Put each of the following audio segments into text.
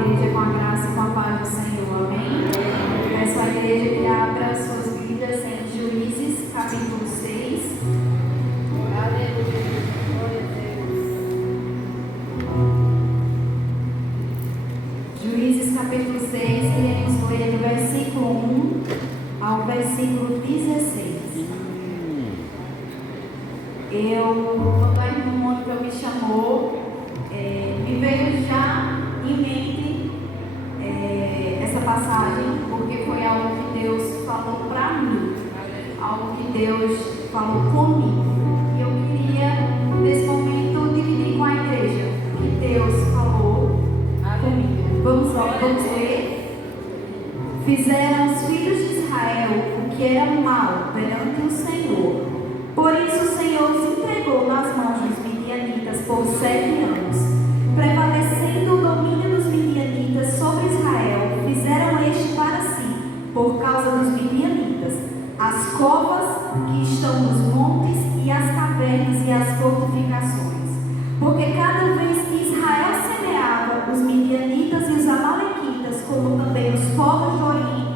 a igreja com a graça e com a paz do Senhor, amém? Peço à igreja que abra suas Bíblias em Juízes, capítulo 6. Aleluia, glória a Deus. Juízes, capítulo 6, queremos ler do versículo 1 ao versículo 16. Quando a irmã Mônica me chamou, me veio já em mente essa passagem, porque foi algo que Deus falou para mim, algo que Deus falou comigo. E eu queria, nesse momento, dividir com a igreja o que Deus falou comigo. Vamos ler. Fizeram os filhos de Israel o que era mal perante o Senhor. Por isso o Senhor os entregou nas mãos dos midianitas por 7 anos. Prevalecendo o domínio dos midianitas sobre Israel, fizeram este para si, por causa dos midianitas, as covas que estão nos montes e as cavernas e as fortificações. Porque cada vez que Israel semeava, os midianitas e os amalequitas, como também os povos de Oriem,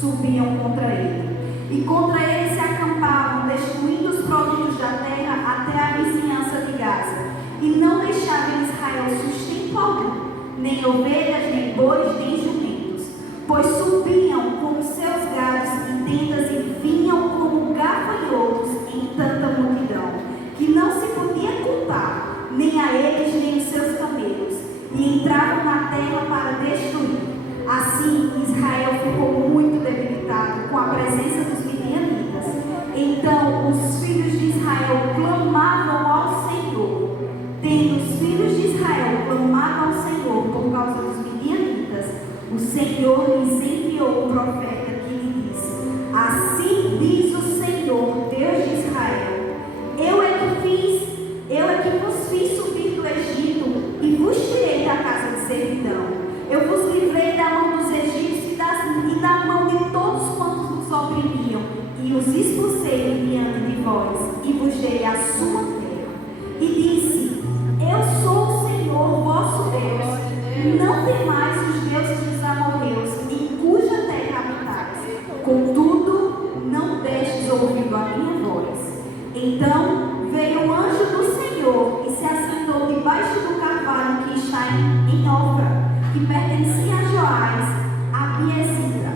subiam contra ele. E contra ele se acampavam, destruindo os produtos da terra até a vizinhança de Gaza. E não deixavam em Israel sustento algum, nem ovelhas, nem bois, nem jumentos. Pois subiam com os seus gados e tendas e vinham como gafanhotos em tanta multidão, que não se podia contar, nem a eles, nem os seus camelos. E entravam na terra para destruir. Assim, Israel ficou muito debilitado com a presença dos midianitas. Então, os filhos de Israel clamavam ao Senhor. Tendo os filhos de Israel clamado ao Senhor por causa dos midianitas, o Senhor lhes enviou um profeta que lhe disse: Assim diz o Senhor, Deus de Israel: Eu é que vos fiz subir do Egito e vos tirei da casa de servidão. Eu vos livrei da mão dos egípcios e da mão de todos quantos vos oprimiam, e os expulsei diante de vós, e vos dei a sua terra. E disse: Eu sou o Senhor vosso Deus, não temais os deuses dos amorreus, em cuja terra habitais. Contudo, não destes ouvido a minha voz. Então veio o anjo do Senhor e se assentou debaixo do carvalho que está em Ofra, que pertencia a Joás, a Biezira.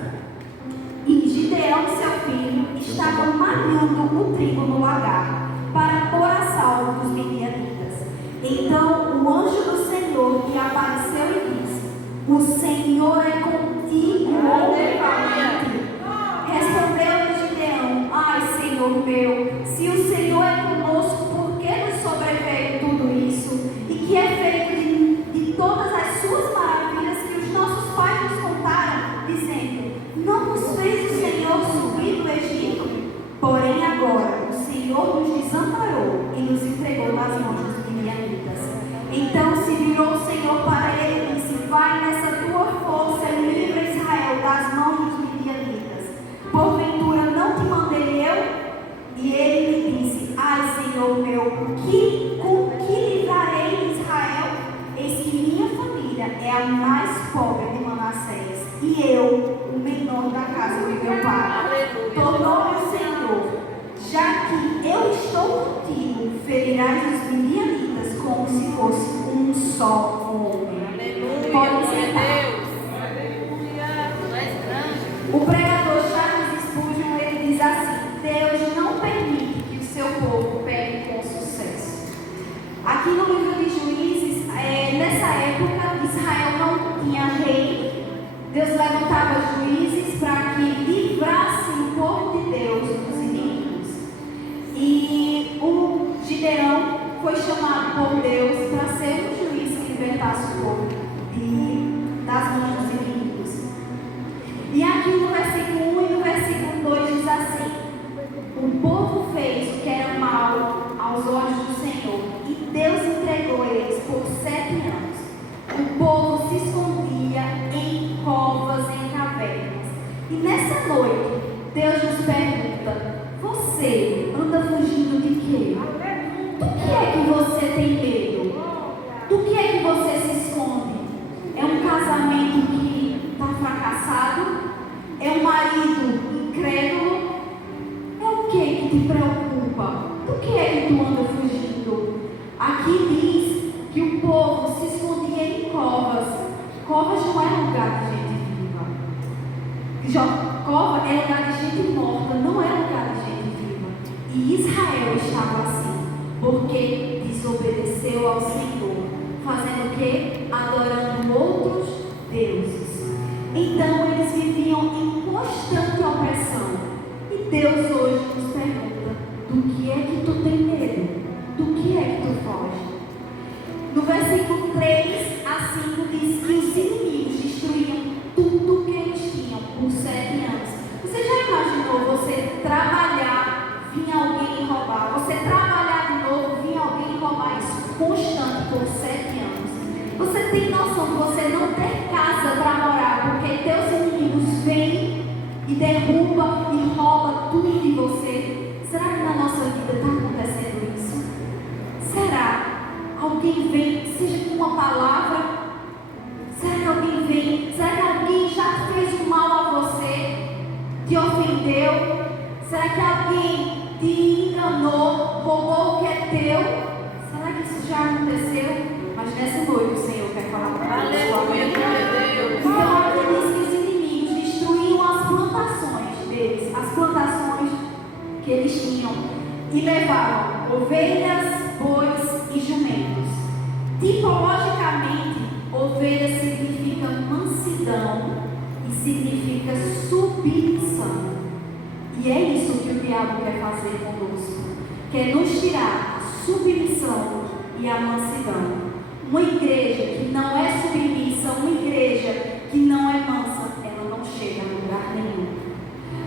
E Gideão, seu filho, estava malhando o trigo no lagar, para pôr a salvo dos midianitas. Então o anjo do Senhor lhe apareceu e disse: O Senhor é contigo, homem valente. Respondeu-lhe Gideão: Ai, Senhor meu, se o Senhor é conosco, por que nos sobreveio tudo isso? E que é feito de todas as suas maravilhas que os nossos pais nos contaram, dizendo: Não nos fez o Senhor subir do Egito? Porém agora o Senhor nos desamparou e nos entregou nas mãos dos midianitas. Então se virou o Senhor para ele e disse: Vai nessa tua força e livra Israel das mãos dos midianitas. Porventura não te mandei eu? E ele lhe disse: Ai, Senhor meu, com que livrarei Israel? Eis que minha família é a mais pobre de Manassés, e eu, o menor da casa de meu pai. Tornou-me o Senhor: Já que eu estou contigo, ferirás os midianitas como se fosse um só homem. Pode sentar. O pregador Charles Spurgeon, ele diz assim: Deus não permite que o seu povo pegue com sucesso. Aqui no livro de Juízes, nessa época, Israel não tinha rei. Deus levantava juízes para que livrassem o povo de Deus dos inimigos. E o Gideão foi chamado por Deus para ser um juiz que libertasse o povo das mãos dos inimigos. E aqui no versículo 1 e no versículo 2 diz assim: O povo fez o que era mal aos olhos do Senhor, e Deus entregou eles por 7 anos. O povo se escondia em covas, em cavernas. E nessa noite, Deus nos pergunta: Você anda fugindo de quê? Do que é que você tem medo? Do que é que você se esconde? É um casamento casamento que está fracassado? É um marido incrédulo? É o que te preocupa? Do que é que tu anda fugindo? Aqui diz que o povo se escondia em covas. Covas não é lugar de gente viva. Cova é lugar de gente morta, não é lugar de gente viva. E Israel estava assim, porque desobedeceu ao Senhor, fazendo o quê? Adorando outros deuses. Então eles viviam em constante opressão. E Deus hoje nos pergunta: do que é que tu tem medo? Do que é que tu foge? No versículo 3 a 5 diz que os inimigos destruíam tudo que eles tinham por 7 anos. Você já imaginou você trabalhar, vir alguém roubar? Você trabalhar de novo, vir alguém roubar isso constante por 7 anos? Você tem noção de você não ter casa para morar, porque teus inimigos vêm e derrubam e roubam tudo de você? Será que na nossa vida está acontecendo isso? Será? Alguém vem, seja com uma palavra? Será que alguém vem? Será que alguém já fez um mal a você? Te ofendeu? Será que alguém te enganou? Roubou o que é teu? Será que isso já aconteceu? Mas nessa noite o Senhor quer falar para nós. Então aqui diz que os inimigos destruíam as plantações deles, as plantações que eles tinham, e levavam ovelhas, bois e jumentos. Tipologicamente, ovelha significa mansidão e significa submissão. E é isso que o diabo quer fazer conosco. Quer nos tirar a submissão e a mansidão. Uma igreja que não é submissa, uma igreja que não é mansa, ela não chega a lugar nenhum.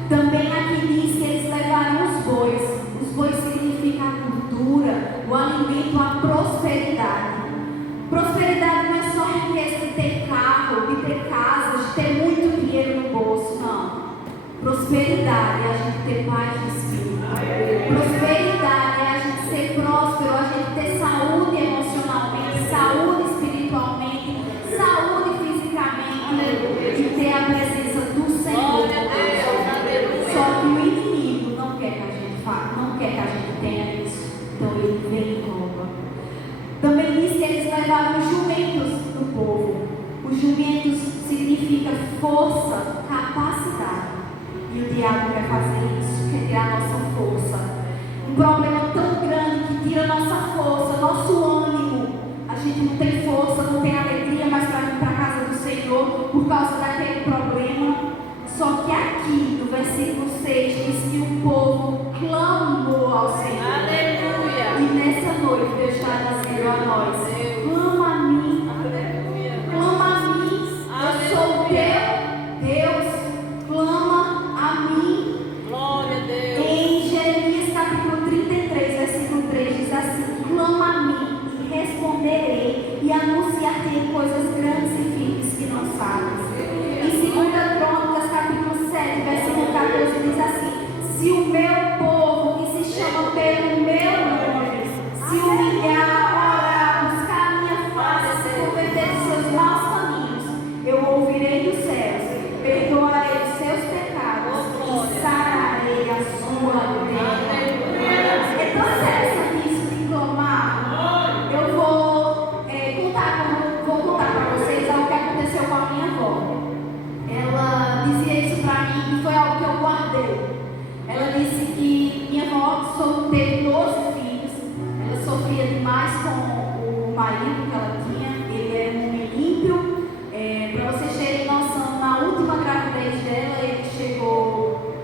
Também aqui diz que eles levaram os bois. Os bois significam a cultura, o alimento, a prosperidade. Prosperidade não é só riqueza de ter carro, de ter casa, de ter muito dinheiro no bolso, não. Prosperidade é a gente ter paz de espírito. Prosperidade é a gente ser próspero, a gente ter saúde emocionalmente, saúde espiritualmente, saúde fisicamente e ter a presença do Senhor. Só que o inimigo não quer que a gente faça, não quer que a gente tenha isso. Então ele vem e rouba. Também diz que eles levaram os jumentos do povo. Os jumentos significa força, capacidade. E o diabo quer fazer isso, quer tirar a nossa força. Um problema tão grande que tira a nossa força, nosso ânimo. A gente não tem força, não tem alegria mais para ir para a casa do Senhor por causa daquele problema. Só que aqui, no versículo 6, diz que o povo clamou ao Senhor. Aleluia! E nessa noite Deus está dizendo a nós: clama a mim, clama a mim, eu sou o teu Deus, clama a mim. Glória a Deus. Em Jeremias capítulo 33, versículo 3 diz assim: clama a mim e responderei e anunciarei coisas grandes e firmes que não sabes. Em 2 Crônicas capítulo 7, versículo 14 diz assim: se o meu povo que se chama pelo meu nome se humilhar, orar, buscar a minha face, se converter dos seus maus caminhos, eu ouvirei dos céus, perdoarei os seus pecados e sararei a sua terra. É tão sério isso de clamar. Eu vou contar para vocês algo que aconteceu com a minha avó. Ela dizia isso para mim e foi algo que eu guardei. Ela disse que minha avó teve 12 filhos. Ela sofria demais com o marido que ela tinha. Ele era um homem ímpio. Para vocês terem noção, na última gravidez dela, ele chegou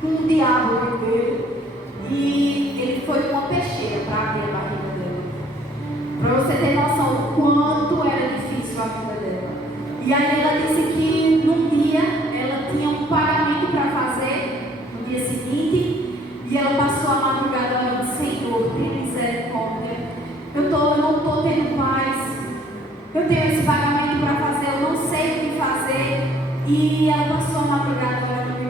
com um diabo dele e ele foi com uma peixeira para abrir a barriga dela. Para você ter noção do quanto era difícil a vida dela. E aí ela disse que num dia ela tinha um pagamento para fazer no dia seguinte e ela passou a madrugada orando: Senhor, tenha misericórdia. Eu não estou tendo paz. Eu tenho esse pagamento para fazer, eu não sei o que fazer. E ela passou a madrugada orando e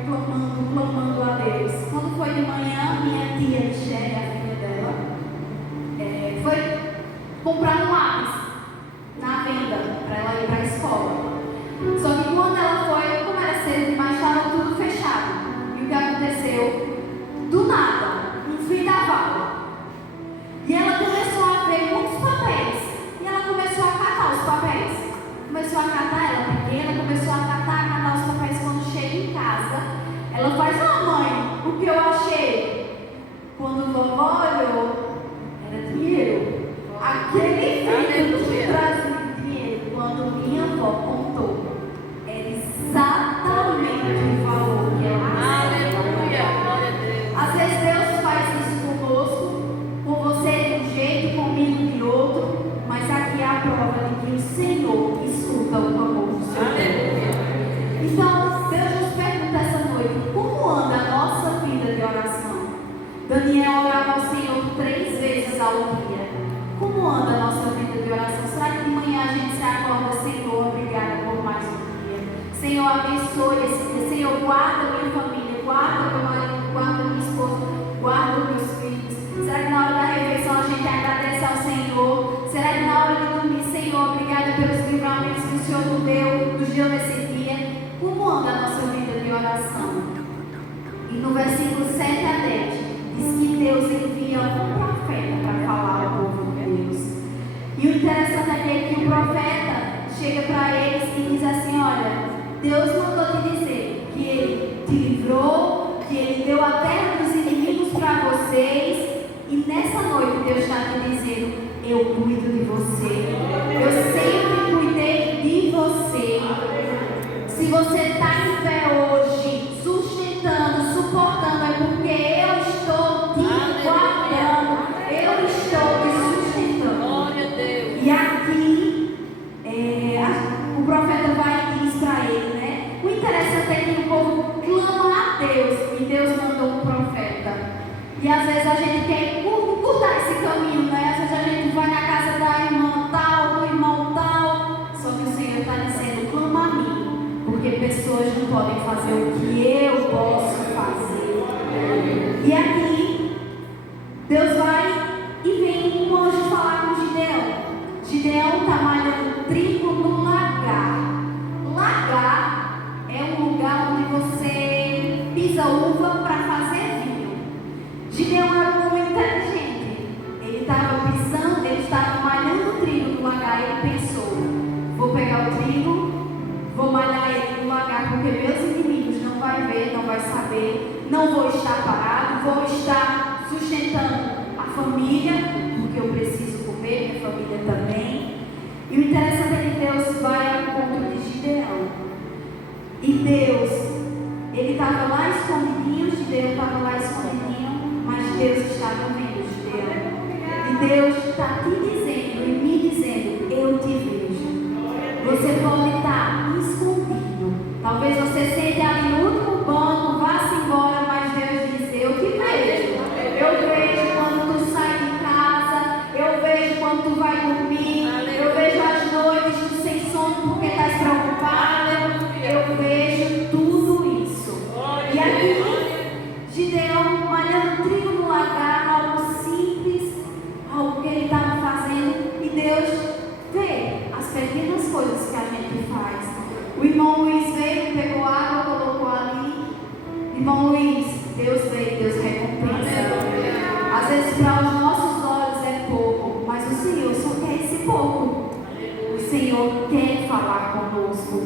clamando a Deus. Quando foi de manhã, minha tia Michelle, a filha dela, foi comprar um lápis na venda para ela ir para a escola. a prova de que o Senhor escuta o clamor do seu povo. Então, Deus nos pergunta essa noite, como anda a nossa vida de oração? Daniel orava ao Senhor 3 vezes ao dia. Como anda a nossa vida de oração? Será que de manhã a gente se acorda, Senhor, obrigada por mais um dia. Senhor, abençoe esse dia. Senhor, guarda minha família, guarda meu marido, guarda minha esposa, guarda meus filhos. Será que na hora da refeição a gente agradece ao Senhor? Será que na hora de dormir, Senhor, obrigada pelos livramentos que o Senhor nos deu nesse dia? Como anda a nossa vida de oração? E no versículo 7 a 10, diz que Deus envia um profeta para falar ao povo de Deus. E o interessante é que o profeta chega para eles e diz assim: olha, Deus mandou te dizer que Ele te livrou, que Ele deu a terra dos inimigos para vocês. E nessa noite Deus está te dizendo: eu cuido de você. Eu sempre cuidei de você. Se você está em pé hoje, sustentando, suportando, é porque eu estou te guardando. Eu estou te sustentando. Glória a Deus. E aqui, o profeta vai e diz para ele, né? O interessante é que o povo clama a Deus e Deus mandou um profeta. E às vezes a gente quer cortar esse caminho, né? Às vezes a gente vai na casa da irmã tal, do irmão tal. Só que o Senhor está dizendo: clama a mim, porque pessoas não podem fazer o que eu posso fazer. E aqui, Deus vai e vem um anjo falar com Gideão. Gideão está malhando trigo no lagar. Lagar é um lugar onde você pisa uva para fazer vinho. Gideão era um homem inteligente. Ele estava malhando trigo no lagar e ele pensou: vou pegar o trigo, vou malhar ele no lagar, porque meus inimigos não vão ver, não vão saber, não vou estar parado, vou estar sustentando a família, porque eu preciso comer, minha família também. E o interessante é que Deus vai ao encontro de Gideão. E Deus, ele estava lá escondidinho, Gideão estava lá escondidinho, mas Deus estava vendo Gideão. E Deus está te dizendo e me dizendo: eu te vejo. Você pode estar escondido. Talvez você sente ali no último banco, vá-se embora, mas Deus diz: eu te vejo. Eu vejo quando tu sai de casa, eu vejo quando tu vai dormir, eu vejo as noites tu sem sono porque estás preocupado, eu vejo tudo isso. E aqui, Gideão malhando trigo no lagar, algo simples, algo que ele estava fazendo, e Deus vê as pequenas coisas que a gente faz. O irmão Luiz veio, pegou água, colocou ali. Irmão Luiz, Deus veio, Deus recompensa. Às vezes para os nossos olhos é pouco, mas o Senhor só quer esse pouco. O Senhor quer falar conosco.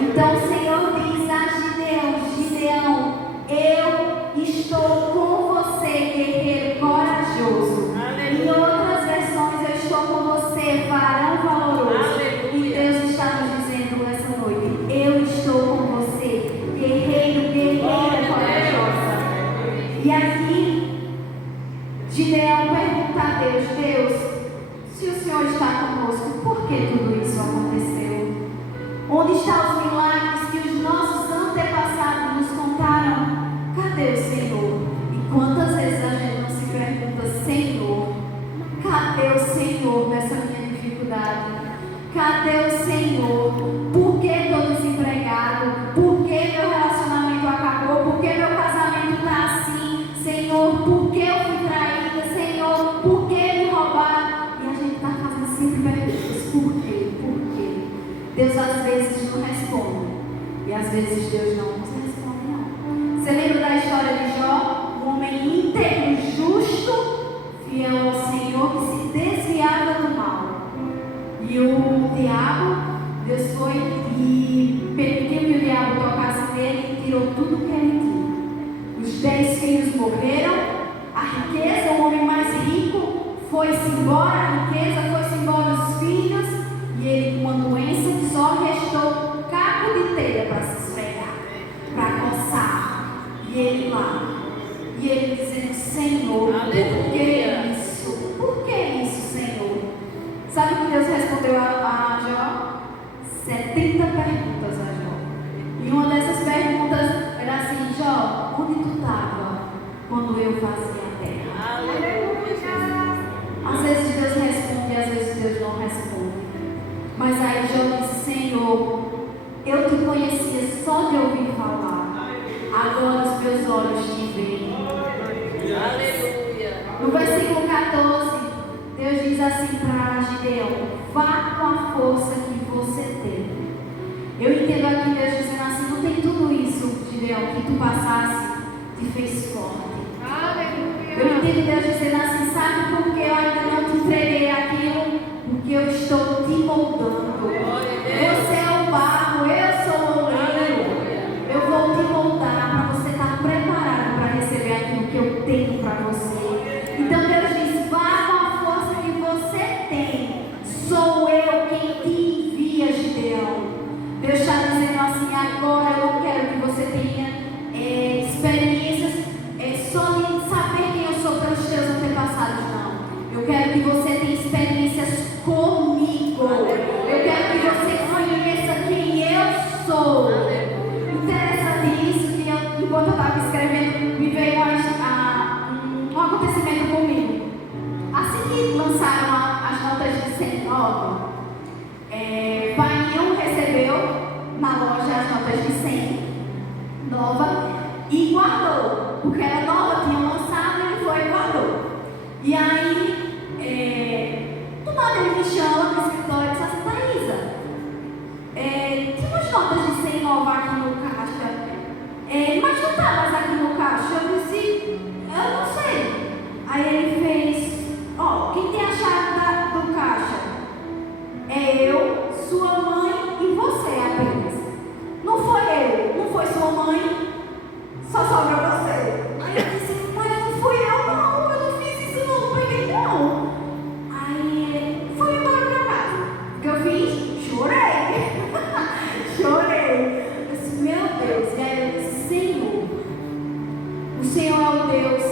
Então o Senhor diz a Gideão: Gideão, eu estou com você, guerreiro corajoso. Em outras versões, eu estou com você, varão valoroso. E Deus está nos dizendo nessa noite: eu estou com você, guerreiro, guerreira corajosa. E aqui, Gideão pergunta a Deus: Deus, se o Senhor está conosco, por que tudo isso aconteceu? Onde estão os milagres que os nossos antepassados nos contaram? Cadê o Senhor? E quantas vezes a gente não se pergunta: Senhor, cadê o Senhor nessa minha dificuldade? Cadê o Senhor? Por que estou desempregado? Por que meu relacionamento acabou? Por que meu casamento está assim? Senhor, por que eu fui traída? Senhor, por que me roubaram? E a gente está fazendo sempre perguntas: por quê? Por quê? Deus às vezes não responde. E às vezes Deus não nos responde, não. Você lembra da história de Jó? Um homem íntegro, justo, fiel ao Senhor, que se desviava do mal. E o diabo, Deus foi e permitiu que o diabo tocasse nele e tirou tudo que ele tinha. Os 10 filhos morreram, a riqueza, o homem mais rico, foi-se embora, a riqueza, foi-se embora os filhos, e ele com uma doença que só restou cabo de telha para se esfregar, para coçar. E ele lá, e ele dizendo: Senhor, por que isso? Por que isso, Senhor? Sabe o que Deus respondeu a 70 perguntas a Jó. E uma dessas perguntas era assim: Jó, onde tu estava quando eu fazia a terra? Aleluia! Às vezes Deus responde, às vezes Deus não responde. Mas aí Jó disse: Senhor, eu te conhecia só de ouvir falar. Agora os meus olhos te veem. Aleluia! No versículo 14, Deus diz assim para Gideão: vá com a força que você tem. Eu entendo aqui Deus dizendo assim: não tem tudo isso, Gideão, que tu passasse, te fez forte. Aleluia! Eu entendo Deus dizendo assim: sabe por que eu ainda não te entreguei aquilo? Porque eu estou te moldando. Você é o barro, eu sou o oleiro. Eu vou te moldar para você estar preparado para receber aquilo que eu tenho para você. Então Deus diz: vá com a força que você tem. Sou eu quem te envia, Gideão. Deus está dizendo assim: agora eu não quero que você tenha experiências só de saber quem eu sou pelos teus antepassados, não. Eu quero que você tenha experiências comigo. Eu quero que você conheça quem eu sou. Interessante isso, que enquanto eu estava escrevendo, me veio um acontecimento comigo. Assim que lançaram as notas de 100 nova, Painho recebeu na loja as notas de 100 nova e guardou, porque era nova, tinha lançado, ele foi e guardou. E aí, do nada ele me chama no escritório e disse assim: Thaisa, tem umas notas de 100 nova aqui no caixa, mas não está mais aqui no caixa. Eu disse: eu não sei. Aí ele fez: quem tem a chave do caixa? É eu, sua mãe e você apenas. Não foi eu, não foi sua mãe, só sobra você. Aí eu disse: mas não fui eu não fiz isso não peguei não. Aí fui embora pra casa. O que eu fiz? Chorei. Chorei. Eu disse: meu Deus. E aí eu disse: Senhor, o Senhor é o Deus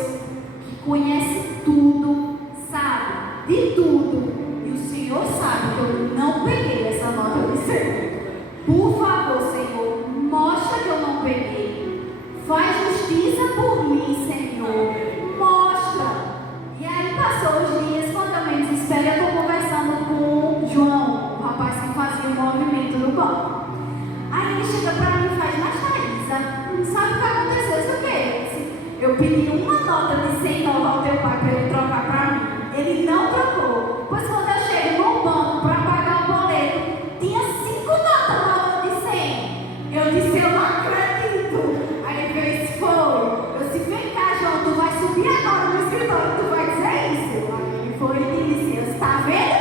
que conhece tudo, sabe de tudo. E o Senhor sabe que eu não peguei essa nota de 100. Por favor, Senhor, mostra que eu não peguei. Faz justiça por mim, Senhor. Mostra. E aí passou os dias, quando eu menos espero, eu estou conversando com o João, o rapaz que fazia o movimento no banco. Aí ele chega para mim e faz: mas Thaisa, sabe o que aconteceu? Isso o quê? Eu pedi uma nota de 100 nova ao teu pai para ele trocar para mim. Ele não trocou. Pois quando eu chego no banco para pagar o boleto, tinha 5 notas novas de 100. Eu disse: eu não acredito. Aí ele fez: foi. Eu disse: vem cá, João, tu vai subir agora no escritório, tu vai dizer isso. Aí ele foi e disse: eu disse: tá vendo?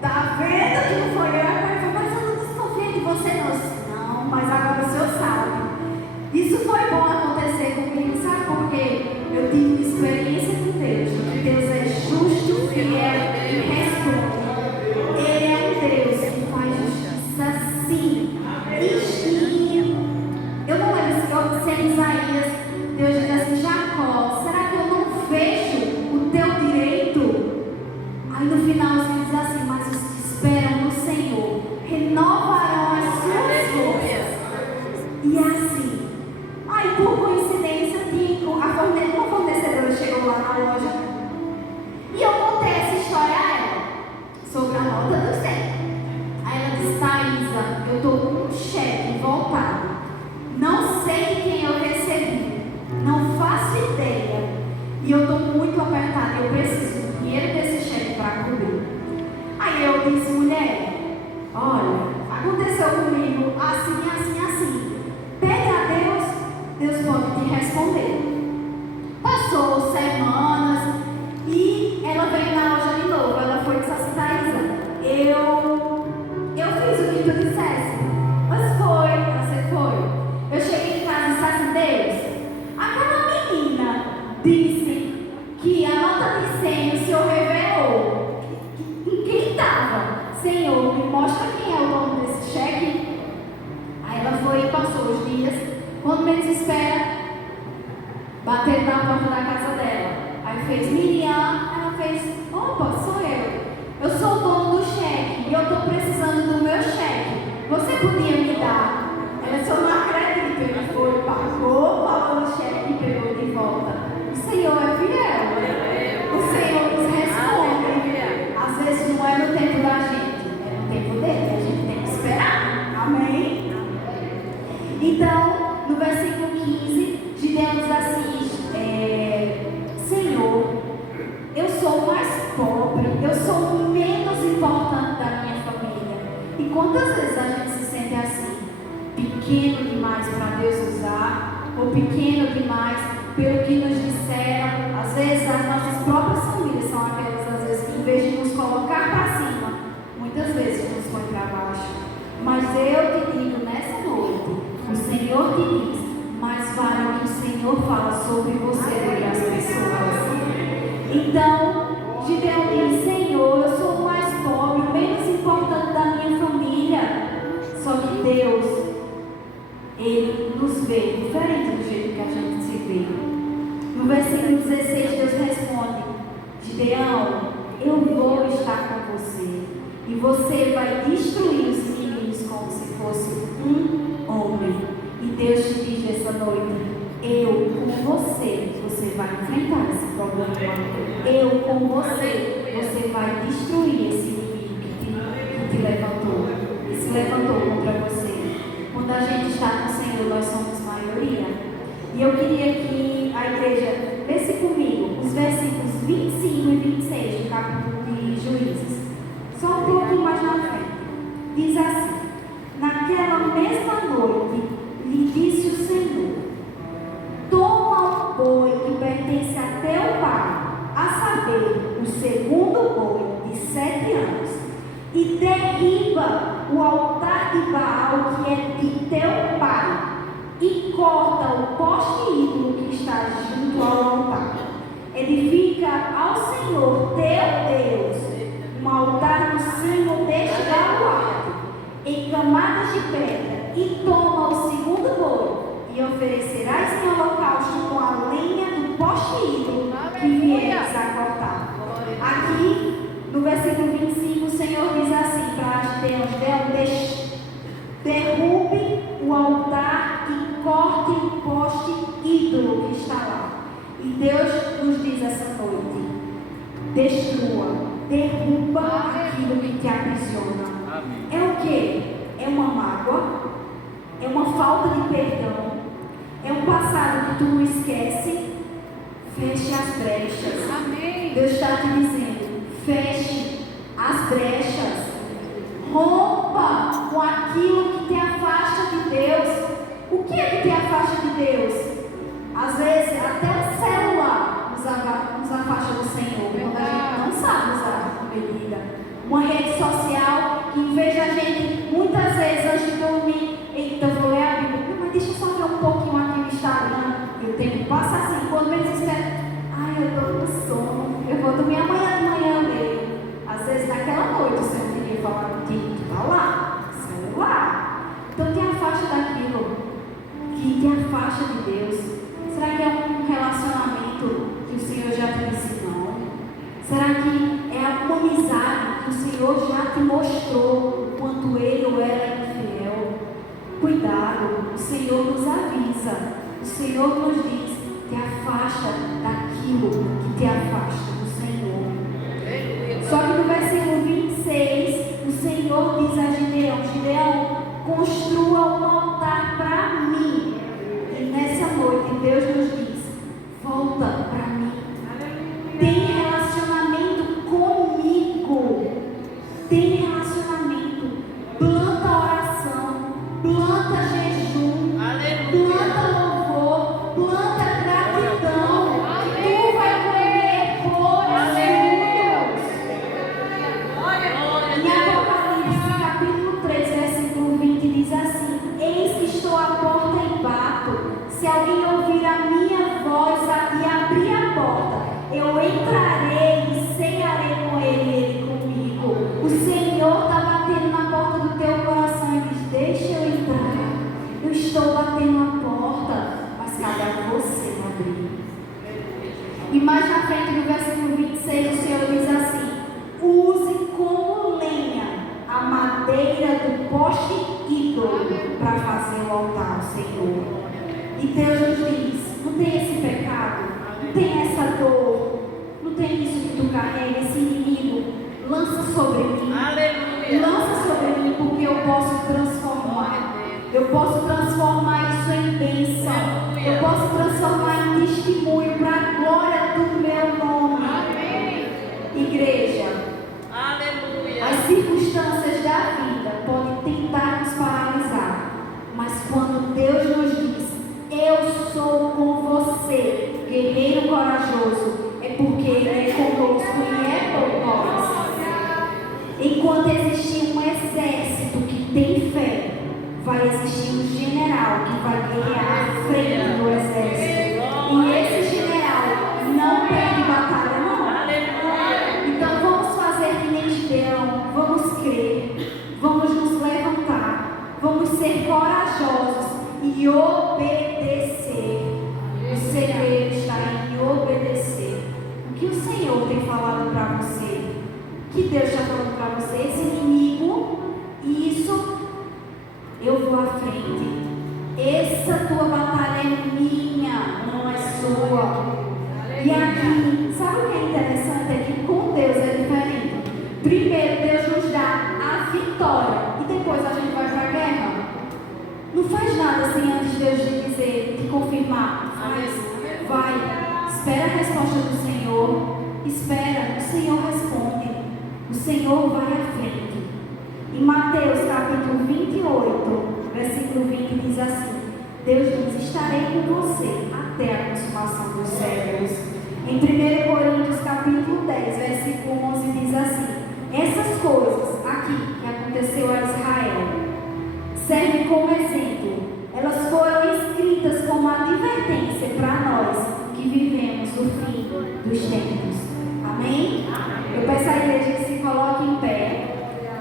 Tá vendo que não foi eu? Aí ele falou: mas eu não desconfio de você não. Eu disse: não, mas agora o senhor sabe. Isso foi bom acontecer comigo, sabe por quê? Eu tive uma experiência com Deus. Deus é justo, fiel e responde. Ele é um Deus que faz justiça sim. E eu não lembro se é Isaías, Deus diz assim: Jacó, será que eu não vejo o teu direito? Aí no finalzinho diz assim: mas os que esperam no Senhor renovarão as suas forças. E assim, aí por coincidência, uma fornecedora chegou lá na loja e eu contei essa história a ela sobre a nota do 100. Aí ela disse: Thaisa, eu estou com um cheque voltado, não sei de quem eu recebi, não faço ideia, e eu estou muito apertada, eu preciso do dinheiro desse cheque para cobrir. Aí eu disse: mulher, olha, aconteceu comigo assim, assim, assim. Pede a Deus, Deus pode te responder. Passou semanas e ela veio na loja de novo. Ela foi e disse assim: Thaisa, eu fiz o que tu dissesse. Mas você foi. Eu cheguei em casa e disse assim: Deus, aquela menina disse que a nota de 100 o Senhor revelou. Em quem estava? Senhor, me mostra quem é o dono desse cheque. Aí ela foi e passou os dias. Quando menos espera, bateram na porta da casa dela. Aí fez: Miriam. Ela fez: opa, sou eu. Eu sou o dono do cheque e eu estou precisando do meu cheque. quantas vezes a gente se sente assim? Pequeno demais para Deus usar, ou pequeno demais pelo que nos disseram. Às vezes as nossas próprias famílias são aquelas, às vezes, que em vez de nos colocar para cima, muitas vezes nos põe para baixo. Mas eu te digo nessa noite, o Senhor te diz, mais vale o que o Senhor fala sobre você do que as pessoas. Então, Gideão diz, Senhor, eu sou o mais pobre, o menos importante da minha família. Só que Deus, Ele nos vê diferente do jeito que a gente se vê. No versículo 16, Deus responde, Gideão, eu vou estar com você. E você vai destruir os inimigos como se fosse um homem. E Deus te diz nessa noite, eu com você, você vai enfrentar esse problema. Eu com você vai destruir esse inimigo que te levantou, que se levantou contra você. Quando a gente está com o Senhor, nós somos maioria. E eu queria que a igreja lesse comigo os versículos 25 e 26 do capítulo de Juízes. Só um pouquinho mais na frente. Diz assim, naquela mesma noite, lhe disse o Senhor, toma o boi que pertence a teu pai, a saber, o segundo boi de 7 anos, e derriba o altar de Baal que é de teu pai, e corta o poste ídolo que está junto ao altar. Edifica ao Senhor teu Deus um altar no cimo deste baluarte, em camadas de pedra, e toma o segundo boi, e oferecerás em holocausto com a lenha do poste ídolo que vieres a cortar. Aqui, no versículo 25, o Senhor diz assim para Gideão, derrube o altar e corte o poste ídolo que está lá. E Deus nos diz essa noite, destrua, derruba aquilo que te aprisiona. É o que? É uma mágoa? É uma falta de perdão? É um passado que tu não esquece? Feche as brechas. Amém. Deus está te dizendo, feche as brechas. Rompa com aquilo que te afasta de Deus. O que é que te afasta de Deus? Às vezes, até o celular nos afasta do Senhor, quando a gente não sabe usar com medida. Uma rede social que, em vez de a gente, muitas vezes, antes de dormir, então eu vou ler a Bíblia, mas deixa eu só ver um pouquinho aqui no Instagram. Eu tenho que passar assim, quando eles esperam, ai, eu estou com sono, eu vou dormir amanhã de manhã mesmo. Às vezes, naquela noite, o Senhor queria falar contigo, tu está lá, celular. Então, te afasta daquilo que te afasta de Deus. Será que é um relacionamento que o Senhor já te ensinou? Será que é alguma amizade que o Senhor já te mostrou o quanto ele ou ela é infiel? Cuidado, o Senhor nos avisa, o Senhor nos diz, te afasta daquilo que te afasta do Senhor. Só que no versículo 26, o Senhor diz a Gideão, Gideão, construa um altar para mim. E nessa noite Deus nos diz, volta para mim. Tem relacionamento comigo. Tem relacionamento. Planta oração. Planta jejum. Planta louvor. Planta gratidão. Tu vai colher flores juntos. Em Apocalipse capítulo 3, versículo 20 diz assim, eis que estou à porta e bato. Se alguém ouvir a minha voz e abrir a porta, eu entrarei e cearei com ele e ele comigo. O Senhor está batendo na porta do teu coração e diz, deixa eu entrar. Eu estou batendo na porta, mas cabe a você abrir. E mais na frente, no versículo 26, o Senhor diz assim, use como lenha a madeira do poste ídolo para fazer o altar ao Senhor. E Deus nos diz, não tem esse pecado, não tem essa dor, não tem isso que tu carrega, esse inimigo, lança sobre mim. Aleluia. Lança sobre mim, porque eu posso transformar. Eu posso transformar isso em bênção. Eu posso transformar em testemunho para a glória do meu nome. Amém. Igreja, aleluia. As circunstâncias da vida podem guerreiro corajoso é porque Ele é conosco e é por nós. Enquanto existir um exército que tem fé, vai existir um general que vai guerrear à frente do exército. E esse general não perde batalha, não. Então vamos fazer que nem Gideão, vamos crer, vamos nos levantar, vamos ser corajosos e obedecer. O segredo está em obedecer. O que o Senhor tem falado para você? O que Deus está falando para você? Esse inimigo, isso eu vou à frente. Essa tua batalha é minha, não é sua. E aqui, sabe o que é interessante? É que com Deus é diferente. Primeiro Deus nos dá a vitória e depois a gente vai para a guerra. Não faz nada assim antes de Deus te dizer, te confirmar. Vai, espera a resposta do Senhor. Espera, o Senhor responde. O Senhor vai à frente. Em Mateus capítulo 28, versículo 20 diz assim: Deus diz, estarei com você até a consumação dos séculos. Em 1 Coríntios capítulo 10, versículo 11 diz assim: essas coisas aqui que aconteceu a Israel servem como exemplo. Elas foram escritas como advertência para nós que vivemos no fim dos tempos. Amém? Eu peço à igreja que se coloque em pé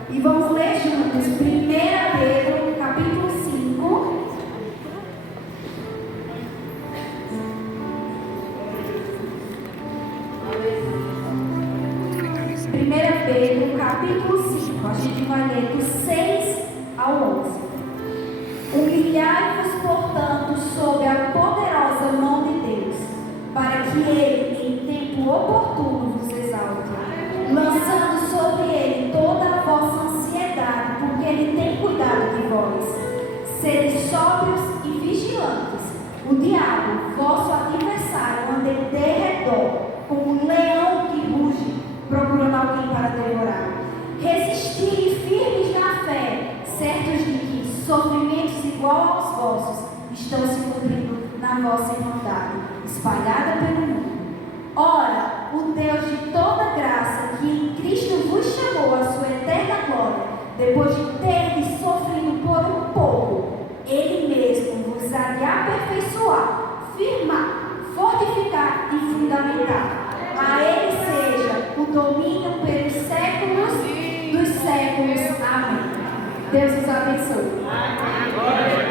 e vamos ler juntos 1 Pedro capítulo 5. 1 Pedro capítulo 5, a gente vai ler do 6 ao 11. Humilhai-vos, portanto, sob a poderosa mão de Deus, para que Ele, em tempo oportuno, vos exalte, lançando sobre Ele toda a vossa ansiedade, porque Ele tem cuidado de vós. Sede sóbrios e vigilantes. O diabo, vosso adversário, anda em derredor, como um leão que ruge, procurando alguém para devorar. Resisti firmes na fé, certos de que sofrimentos igual aos vossos estão se cumprindo na vossa irmandade, espalhada pelo mundo. Ora, o Deus de toda graça, que em Cristo vos chamou à sua eterna glória, depois de terdes sofrido por um pouco, Ele mesmo vos há de aperfeiçoar, firmar, fortificar e fundamentar. A Ele seja o domínio pelos séculos dos séculos. Amém. Deus os abençoe.